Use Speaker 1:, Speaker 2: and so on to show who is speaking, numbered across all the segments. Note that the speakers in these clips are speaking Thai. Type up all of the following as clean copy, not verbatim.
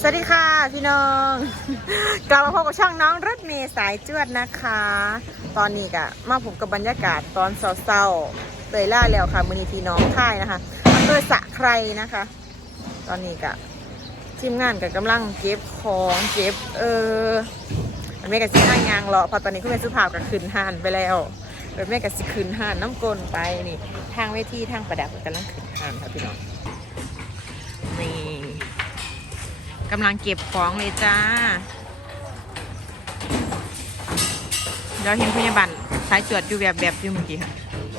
Speaker 1: สวัสดีค่ะพี่น้องกลับมาพบกับช่องน้องรถเมย์สายจวดนะคะตอนนี้ก็มาผมกับบรรยากาศตอนเศร้าๆเตยล่าแล้วค่ะมือนีทีน้องค่ายนะคะมันโดยสะใครนะคะ ตอนนี้ก็ทีมงานกับกำลังเก็บของเก็บมันไม่กับสิห้างยางหรอกพอตอนนี้คุณแม่สุภาพก็ขึ้นห่านไปแล้วแบบแม่กับสิขึ้นห่านน้ำกลนไปนี่ทางเวทีทางประดับกำลังขึ้นห่านค่ะพี่น้องนี่กำลังเก็บของเลยจ้าเดี๋ยวเห็นพยาบาลสายจวดอยู่แบบอยู่เมื่อกี้ค่ะ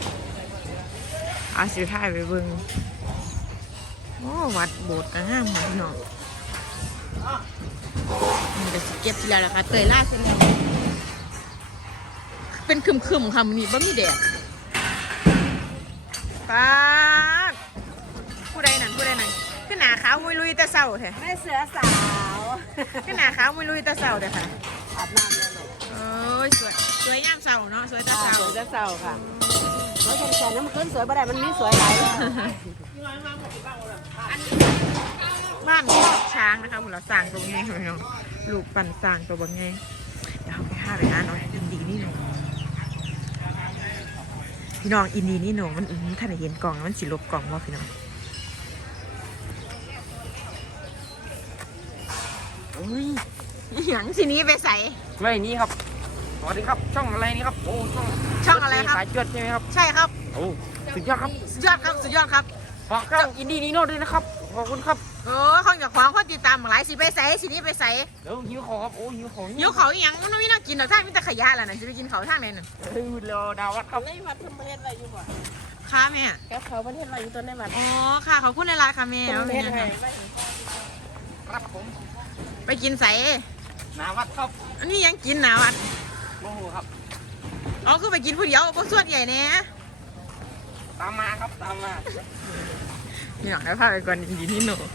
Speaker 1: เอาสิถ่ายไปเบิ่งโอ้วัดโบสถ์ก็งามเหมือนพี่น้องมันจะเก็บแล้วนะคะเตยล่าเส้นแล้วเป็นคึมๆค่ะมันนี่บ่มีแดดป้าผู้ใดนั่นขึ้นหนาขาวมุยลุยตะเศร้าแท้
Speaker 2: แม่เสือสาว
Speaker 1: ขึ้นหนาขาวมุยลุยตะเศร้าเด้อค่ะ
Speaker 2: อาบน้ำแล้วลูก
Speaker 1: สวยย่ามเศร้าเนาะสวยตะเศร้า
Speaker 2: สวยจะเศร้าค่ะเพราะแค่น้ำขึ้นสวยบ่ได้มันมีสวยหลาย
Speaker 1: บ้านช้างนะคะหมุนเราสั่งตรงไงค่ะพี่น้องลูกปั่นสั่งตัวบางไงเดี๋ยวเอาไปห้าไปงานหน่อยอินดีนี่หนูพี่น้องอินดีนี่หนูมันท่านเห็นกล่องมันสิลบกล่องว่าพี่น้องหยังสีนี้ไปใส่
Speaker 3: ไม่นี่ครับสวัสดีครับช่องอะไรนี่ครับโอ้
Speaker 1: ช่องอะไรครับ
Speaker 3: สายจวดใช่ไหมครับ
Speaker 1: ใช่ครับ
Speaker 3: โอ้สุดยอดครับ
Speaker 1: สุดยอดครับ
Speaker 3: ฝากช่องอินดี้นีโน่ด้วยนะครับขอบคุณครับ
Speaker 1: ข้องจากของข้อติดตามหลายสิไปใส่สีนี้ไปใส่
Speaker 3: เดี๋ยวหิวขอครับโอ้หิวขอ
Speaker 1: อีหยังมันไม่น่ากินหรอกท่านมีแต่ขยะแหละนะจะไปกินเขาทางไหนน่ะ
Speaker 3: รอดาวัดครับ
Speaker 2: ในวัดทำประเทศอะไรอยู่บ่
Speaker 1: ค่ะแม่
Speaker 2: แกเขาประเทศอะไรอยู่ตัวในวัด
Speaker 1: อ๋อค่ะขอบคุณในไลน์ค่ะแม่
Speaker 2: ประเทศไทย
Speaker 3: ครับผม
Speaker 1: ไปกินใส่
Speaker 3: นาวัดครับ
Speaker 1: อันนี้ยังกินหนาวัด
Speaker 3: โอ้โหครับ
Speaker 1: คือไปกินผู้เดียวพวกส่วนใหญ่เนี่ย
Speaker 3: ตามมาครับตามมา
Speaker 1: นี่หน่อยแล้วพาไปก่อนดีที่โน่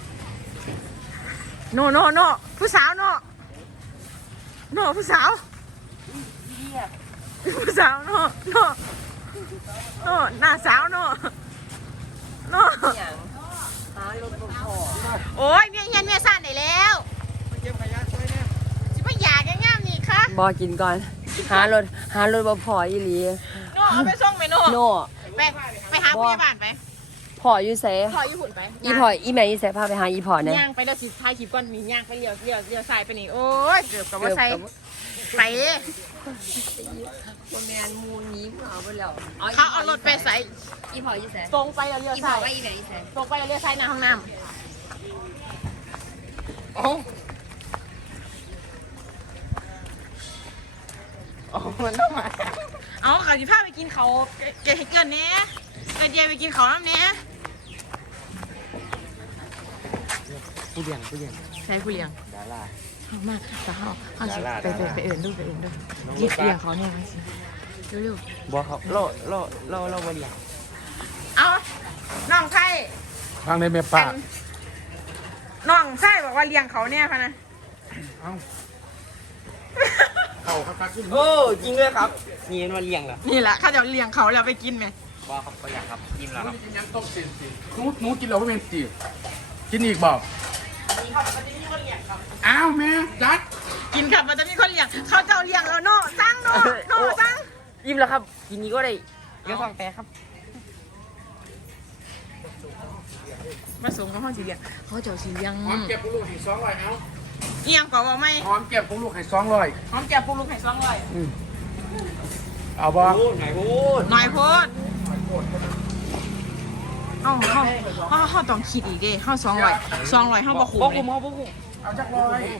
Speaker 1: ผู้สาวโน่ผู้สาวโน่หน้าสาวโน่โอ้ยเมียสั่นได้แล้ว
Speaker 3: เก็บขยะช่วยเนี่ย
Speaker 1: จะไปอยากงามนี่คะ
Speaker 2: บอกินก่อนหารถบ่พออีหลี
Speaker 1: โน่เอาไปส่งไปโน่ไปหาพยาบาลไป
Speaker 2: พออยู่ไส
Speaker 1: พออยู่หุ่นไป
Speaker 2: อีพออีแม่อยู่ไสพาไปหาอีพอเนี่ย
Speaker 1: ย่างไปแล้วสิท้ายขีดก้อนมีย่างไปเลี้ยวซ้ายไปนี่โอ้ยเกือบกับว่าใส่ไป
Speaker 2: บ่แม่นมูนี้เอาไปแล้ว
Speaker 1: เขาเอารถไปใส่
Speaker 2: อีพออยู่ไส
Speaker 1: ตรงไปแล้วเลี้ยวซ้าย
Speaker 2: อีแม่อยู่ไส
Speaker 1: ตรงไปแล้วเลี้ยวซ้ายหน้าห้องน้ำ
Speaker 3: มันต้องมา
Speaker 1: เขาจะพาไปกินเขาเกินเนี้ยกระเจียไปกินเขาน้ำเนี้ย
Speaker 3: ผู้เลี้ยง
Speaker 1: ใช่ผู้เลี้ยง
Speaker 3: ดารา
Speaker 1: มาแต่เขาสิไปเอื่นด้วยเลี้ยงเขาเนี่ยมาสิเร็ว
Speaker 3: ๆบอกเขาเราไปเลี้ยง
Speaker 1: เอาน้องไส้
Speaker 3: ทางในเมป้า
Speaker 1: น้องไส้บอกว่าเลี้ยงเขาเนี่ยค่ะนะ
Speaker 3: เขาขึ้นโอ้จริงเลยครับนี่มันเลี้ยงเหรอ
Speaker 1: นี่แหละข้าจะเลี้ยงเขาแล้วไปกินไหม
Speaker 3: บ่ครับก็อยากครับกินแล้วครับกินยังต้มสิ
Speaker 4: หนูกินแล้วไม่เป็นจีกินอีกบอกอ้าวแม่จัด
Speaker 1: กินครับมันจะมีคนเลี้ยงเขาจะเลี้ยงเราโน่จังจัง
Speaker 3: ยิ้มแล้วครับกินนี้ก็ได้เยอะฟังแปรครับ
Speaker 1: มาส่งกับห้องสีเลี้ยงเขาจะสีเลี้ยง
Speaker 4: หอมเก็บปูลูกให้200เอา
Speaker 1: เอียงกว่าไม่
Speaker 4: หอมเก็บปูลูกให้200
Speaker 1: หอมเก็บปูลูกให้200
Speaker 4: เอาบ่
Speaker 3: ไหนพูด
Speaker 1: เขาต้องคิดอีกดิเขา200เขาบ่คุ้มเลย
Speaker 4: เอาจัก100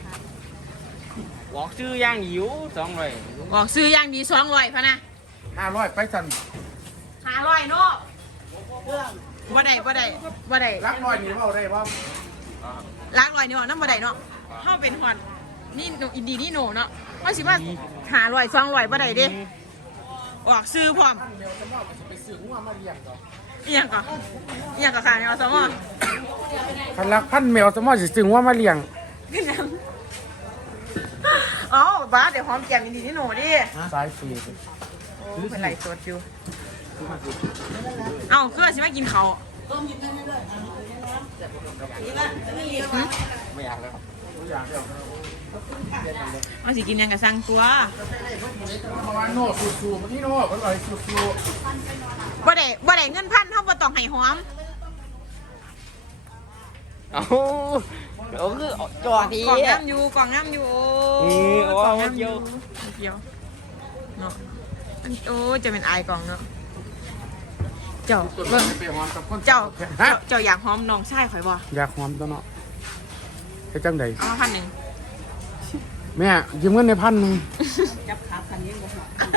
Speaker 3: บอกชื่อย่างหิว200
Speaker 1: บอกซื้อย่างดี200พะนะ
Speaker 4: 500ไปสั่น
Speaker 1: 500โน่บ่ได้
Speaker 4: รัก100นี่เว้าได้บ่
Speaker 1: รัก100นี่บ่นำบ่ได้เนาะเฮาเป็นฮอดนี่อินดีนี่โน่เนาะเฮาสิว่า500 200บ่ได้เด้ออกซื้อพร้อม
Speaker 4: ไปซื้อหัวมาเลี้ยงก่อน
Speaker 1: เอียงก่อนค่ะเอาซะบ่
Speaker 4: คันรักพันแมวสมอสิซื้อหัวมาเลี้ยง
Speaker 1: บ้าเดี๋ยวหอมแก้มอินดีนี่โน่ดิ
Speaker 4: สายฟรี
Speaker 1: เป็นไรสดอยู่คือสิมากินเขา
Speaker 3: ไม่อยากแล้วครับ
Speaker 1: เอาสิกินยังกับสั่งตัว
Speaker 4: ประมาณโน่สูๆนี่โน่อร่อยสู
Speaker 1: บ่ได้เงินพันเท่าบ่ต้องให้หอม
Speaker 3: เอาเดี๋ยวคือจอดที
Speaker 1: กล่องน้ำอยู่กล่องน้ำอยู่
Speaker 3: นี่โอ้
Speaker 1: กล่องน้ำ
Speaker 3: เกี่ยว
Speaker 1: เกี่ยวเนาะมันโอ้จะเป็นอายกล่องเนาะเจ้า
Speaker 4: ๆตัว
Speaker 1: เบิ่ง
Speaker 4: ไปหอมกับคน
Speaker 1: เจ้า
Speaker 4: ฮะ
Speaker 1: เจ้าอยากหอมน้องชายข่อยบ่
Speaker 4: อยากหอมตัวเนาะไปจังใด
Speaker 1: เอามา1,000
Speaker 4: แม่ยืมเงินใน1,000
Speaker 2: จับขาพันยิ่งกว่า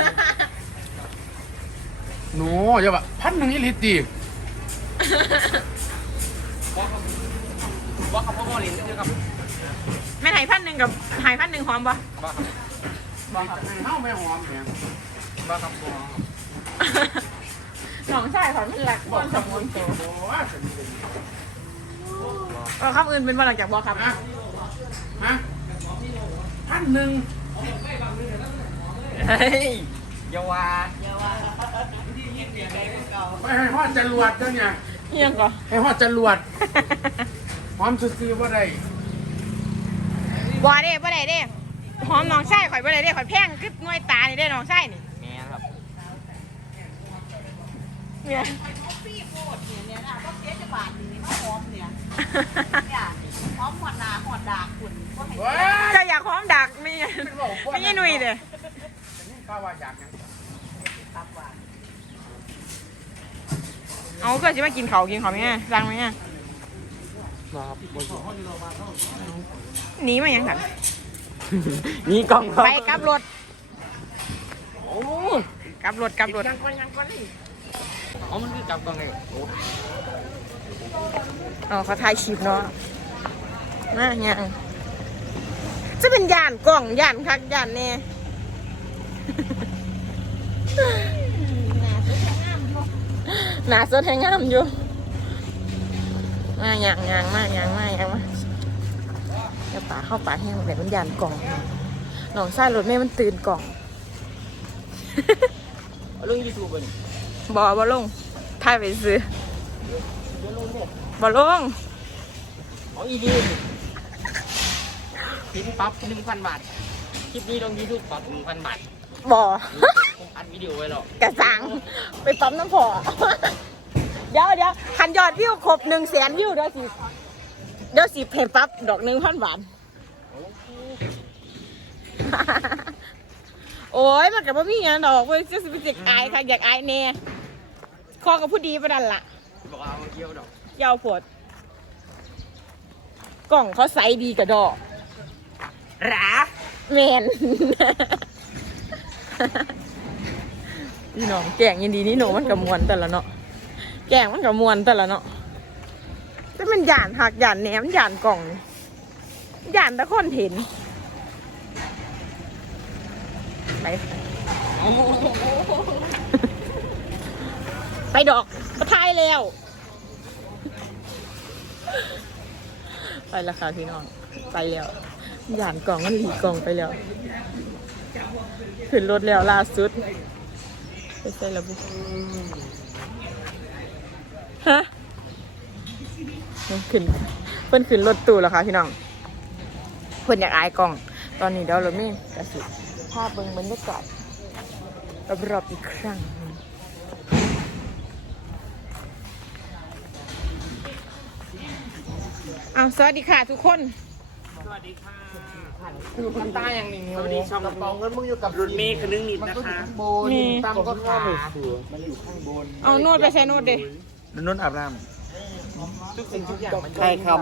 Speaker 4: หนูอย่าแบบ1,000อีหลีติ
Speaker 3: ว่าเขาพ่อเรียนด้วยครับ
Speaker 1: แม่นให้1,000กับให้1,000หอมบ่
Speaker 3: ว่าครับ
Speaker 4: เฮาไม่หอมแหง
Speaker 3: ว่าครับพ่อ
Speaker 1: น้องชายข่อยมันหลักบ่สมมุติโต
Speaker 4: โอ้ย
Speaker 1: คำอื่นเป็นบ่หลักจากบ่ครับ
Speaker 4: ฮะ1,000
Speaker 3: เฮ้ยอย่าว่า
Speaker 4: ไปให้ฮอดจรวดเจ้าเนี่ย
Speaker 1: อิหยังก็
Speaker 4: ให้ฮอดจรวดหอมซื่อๆบ่ได้
Speaker 1: บ่ได้เด้หอมน้องชายข่อยบ่ได้เด้ข่อยแพงคือหน่วยตานี่เด้น้องชายนี่
Speaker 3: แม่ครับ
Speaker 1: เนี่ย
Speaker 2: เนี่ยนะต้องเสียจะบาทนี่มาหอมเนี่ยเนี่ยหอมหอดนาหอดดากคุณก็ให้
Speaker 4: เว้ย
Speaker 1: ก็อยากหอมดักไม่ใช่หนุ่ยเด้
Speaker 4: ข้าว่าอยากหยัง
Speaker 2: ตับหวาน
Speaker 1: เอาก็จะมากินเขาไหมไงรังไหมไง
Speaker 3: มาครับ
Speaker 1: หนีมายังไง
Speaker 3: นี่กล่องครับ
Speaker 1: ไปกลับรถ
Speaker 3: โอ้
Speaker 1: กลับรถ
Speaker 3: ยังก่อนอ๋อมันคือกลับกล่องไงโอ้
Speaker 1: อ๋อเขาถ่ายคลิปเนาะน่ายังจะเป็นย่านกล่องย่านคักย่านแน่หนาสดแห้งงามอยู่มาอย่างมาเดี๋ยวป่าเข้าป่าแห้งแบบมันย่านกล่องหนองซ่ารถแม่มันตื่นกล่อง
Speaker 3: เรื่องยูทูบเลย
Speaker 1: บ่ลงถ่ายไปซื้อบ่ลง
Speaker 3: อ๋ออีดีคลิปปั๊บ1,000 บาทคลิปนี้ลงยูทูบปั๊บ1,000 บาท
Speaker 1: บ่
Speaker 3: ผมอัดวิดีโอไว้หรอก
Speaker 1: กระสังไปปั๊มน้ำพอ เดี๋ยวขันยอดวิวครบ100,000 วิวเดี๋ยวสิเพจปั๊บดอก1,000 บาท โอ้ยมันกับว่ามีงานดอกเว้ยจะสิไปเจ็กอายค่ะอยากอายแน่คอกับผู้ดีประดันล่ะ
Speaker 3: บอกว่าเอาเกี่ยวดอก
Speaker 1: ยาวปวดกล่องเขาใสดีกระดอกหราแมน นี่น้องแกงยินดีนี่หนูมันกับมวนแต่ละเนาะแกงมันกับมวนแต่ละเนาะแต่มันหยานหักหยานแหนมหยานกล่องหยานตะคนเห็นไป ไปดอกก็ทายแล้ว ไปแล้วค่ะพี่น้องไปแล้วหยานกล่องมันหลีกล่องไปแล้วขึ้นรถแล้วล่าสุดไปใส่ระบุฮะเพิ่นขึ้นรถตู้แล้วค่ะพี่น้องเพิ่นอยากอายกล่อง ตอนนี้เดี๋ยวรถเมล์กระสิภาพเบิ่งบรรยากาศรอบๆอีกครั้งหนึ่งเอาสวัสดีค่ะทุกคน
Speaker 3: สวัสดีค่ะคือพันตาอย่างนี้สวัสดีช่องกระป๋องเงินมึงอยู่กับรุ่นเมย์คือนึงนิดนะคะ
Speaker 1: นี่
Speaker 3: ตั้มก็ขา
Speaker 1: เอาโน้ตไปใช้โน้ตดิ
Speaker 3: นนอาบน้ำทุกสิ่งทุกอย่างมันใช่ค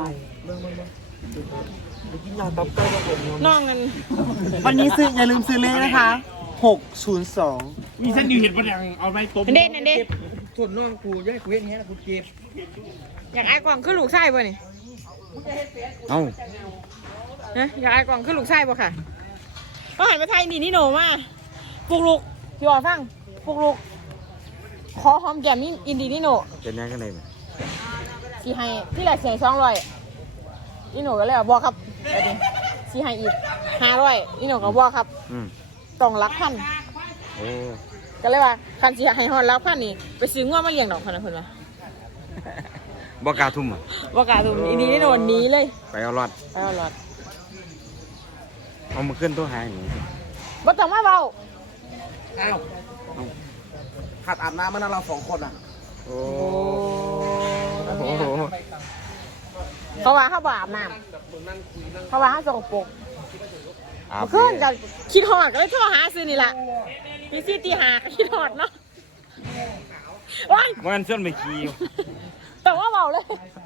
Speaker 1: น้องเงิน
Speaker 3: วันนี้ซื้ออย่าลืมซื้อเลขนะคะ602
Speaker 4: มีเส้นอยู่เห็ดปะเนี่ยเอาไปต้ม
Speaker 1: เด่นเด่น
Speaker 3: ส่วนน้องกูย่ายกูเห็นแค่กูเก็บ
Speaker 1: อยากอายกล่องขึ้นลูกไส้ป่ะนี่
Speaker 3: เอ้า
Speaker 1: นะอยากอายกล่องขึ้นลูกไส้ป่ะค่ะก็หันมาไทยนี่นี่โหนมาปลุกลูกพี่อ๋อฟังปลุกลูกขอหอมแก้มนี่อินดีนี่โหน
Speaker 3: เป็นยังกันเลยไหม
Speaker 1: สีให้ที่แหละเสียง200นี่โหนก็เลยบอกครับไปดิสีให้อีก500นี่โหนก็บอกครับต้องรักพัน
Speaker 3: โอ้
Speaker 1: ก็เลยว่าคันสีให้ฮอนรักพันนี่ไปซื้อง้อมาเลี้ยงดอกพันนะเพิ่นว่า
Speaker 3: บอกกาทุ่มอ่ะ
Speaker 1: บอกกล้าตุ่มอินดีนี่โหนหนี้เลย
Speaker 3: ไปเอารอด
Speaker 1: ไปเอาหลอด
Speaker 3: เอามาขึ้นตัวหายหนู
Speaker 1: บ่ต้องมาเบา
Speaker 3: อ้าว
Speaker 4: ขัดอาบน้ำมานั่งเรา2 คนอ่ะ
Speaker 3: โอ้
Speaker 1: โหเขาว่าเขาบอาบน้ำเขาว่าเขาสกปรก
Speaker 3: อาบ
Speaker 1: เพื่อนจะคิดหอดก็เลยโทรหาซื้อนี่แหละพี่ซี่ตีหาก็คิดหอดเนาะว้าย
Speaker 3: มันส่วนไปขี่
Speaker 1: แต่ว่าเบาเลย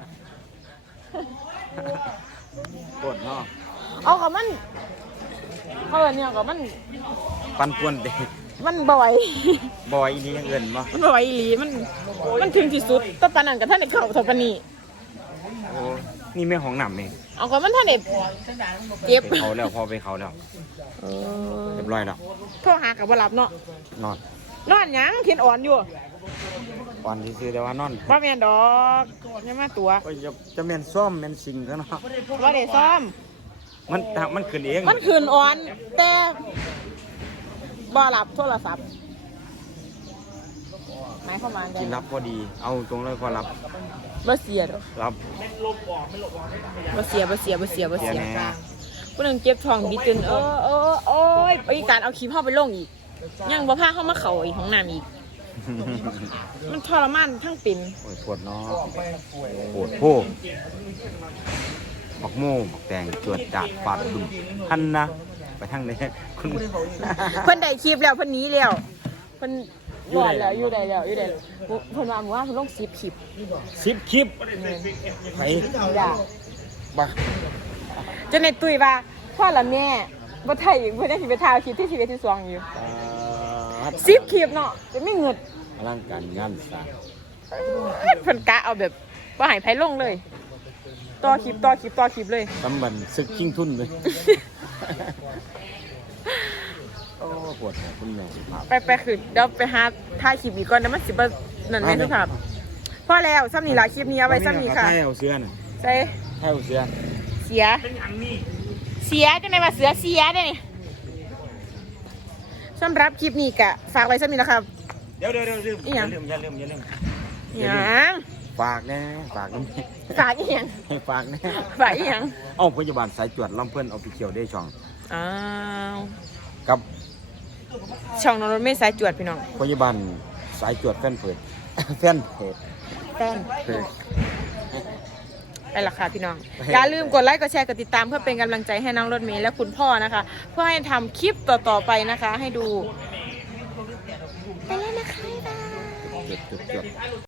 Speaker 3: ปวดเนาะ
Speaker 1: เอากับมันเขาเนี่ยกับมัน
Speaker 3: ปันป่วนเด็ก
Speaker 1: มันบ่อย
Speaker 3: บอยอีนี่ยังเงินบ่
Speaker 1: มันบ่อยอีหลีมันถึงที่สุดแตะปานนั้นกับท่านในเข่าทปานนี
Speaker 3: โอ้นี่แม่ของหนำเอง
Speaker 1: เอากับมันท่านเด็เจ็บ
Speaker 3: ไปเขาแล้วพอไปเขาแล้วเรียบร้อยแล้ว
Speaker 1: โทรหากับบ่รับเนาะ
Speaker 3: นอน
Speaker 1: นอนหยังเขียนอ่อนอยู่
Speaker 3: วันที่ซื้อแต่ว่านอน
Speaker 1: ว่าแม่นดอกยังมาตัว
Speaker 3: ก็จะแม่นซ่อมแม่นสิงซะเนาะ
Speaker 1: ว่าได้ซ้อม
Speaker 3: มันขึ้นเอง
Speaker 1: มันคืนอ่อนแต่บ่รับโทรศัพท์หมายความว่าไง
Speaker 3: กินรับพอดี เอาตรงเลยพอรับ
Speaker 1: บ่เสียดอก
Speaker 3: รับ
Speaker 1: บ่เสีย
Speaker 3: เสียแน่
Speaker 1: ผู้นึงเจ็บท้องบิดจนโอ้ยไปการเอาคลิปเฮาไปลงอีก ยังบ่พาเฮามาเข้าอีกของน้ำอีก มันทรมานทั้งเป็น
Speaker 3: โอ้ยปวดเนาะปวดโพกบักโม่บักแตงจวดจาดฟาดดุมท่านนะ ไปทางไหนคุณ
Speaker 1: เพิ่นได้คลิปแล้วเพิ่นหนีแล้วเพิ่นรอดแล้วอยู่ได้แล้วเพิ่นว่าหมู่ว่าเพิ่นลง10คลิป
Speaker 3: 10 คลิปไป
Speaker 1: จ้ะ
Speaker 3: บ้า
Speaker 1: จนในตุ้ยว่าพ่อละแม่บ่ไทยอีกเพิ่นยังสิไปถ่ายคลิปที่11ที่2อยู่10คลิปเนาะจะไม่เงิด
Speaker 3: อลังการงานสร้าง
Speaker 1: เพิ่นกะเอาแบบบ่ให้ไผลงเลยต่อคลิปเลย
Speaker 3: ตำบันซึกชิงทุนเลย โอ้ปวดหัวคุณแม่สุภาพ
Speaker 1: ไปคือเดี๋ยวไปหาถ่ายคลิปอีกก่อนนะมันสิบ่นั่นแม่นสุภาพพอแล้วซ้ำนี่ล่ะคลิปนี้เอาไว้ซ้ำนี่ค่ะ
Speaker 3: ให้เอาเสื้อน่ะ
Speaker 1: ใส่
Speaker 3: ให้เอาเสื้อ
Speaker 1: เสียจังได๋ว่าเสือเสียเด้นี่สำหรับคลิปนี้ก็ฝากไว้ซ้ำนี่นะครับ
Speaker 3: เดี๋ยวลืม
Speaker 1: อีหยัง
Speaker 3: อย่าลืม
Speaker 1: หยัง
Speaker 3: ฝากแน่ฝากน้
Speaker 1: ฝากอีหยัง
Speaker 3: ให้ฝากแน่
Speaker 1: ฝากอีหยัง
Speaker 3: เอ้าพยาบาลสายจวดลำเพื่อนเอาไปเขียวได้ช่อง
Speaker 1: อ้าว
Speaker 3: กับ
Speaker 1: ช่องนนท์เมษายจวดพี่น้อง
Speaker 3: พยาบาลสายจวดแฟนเพจ แฟนเพจ
Speaker 1: แป้งไปละค่ะพี่น้อง อย่าลืมกดไลค์กดแชร์กดติดตามเพื่อเป็นกำลังใจให้น้องรถเมย์และคุณพ่อนะคะ เพื่อให้ทำคลิปต่อๆไปนะคะ ให้ดูไปแล้วนะคะบ๊ายบาย
Speaker 3: จวด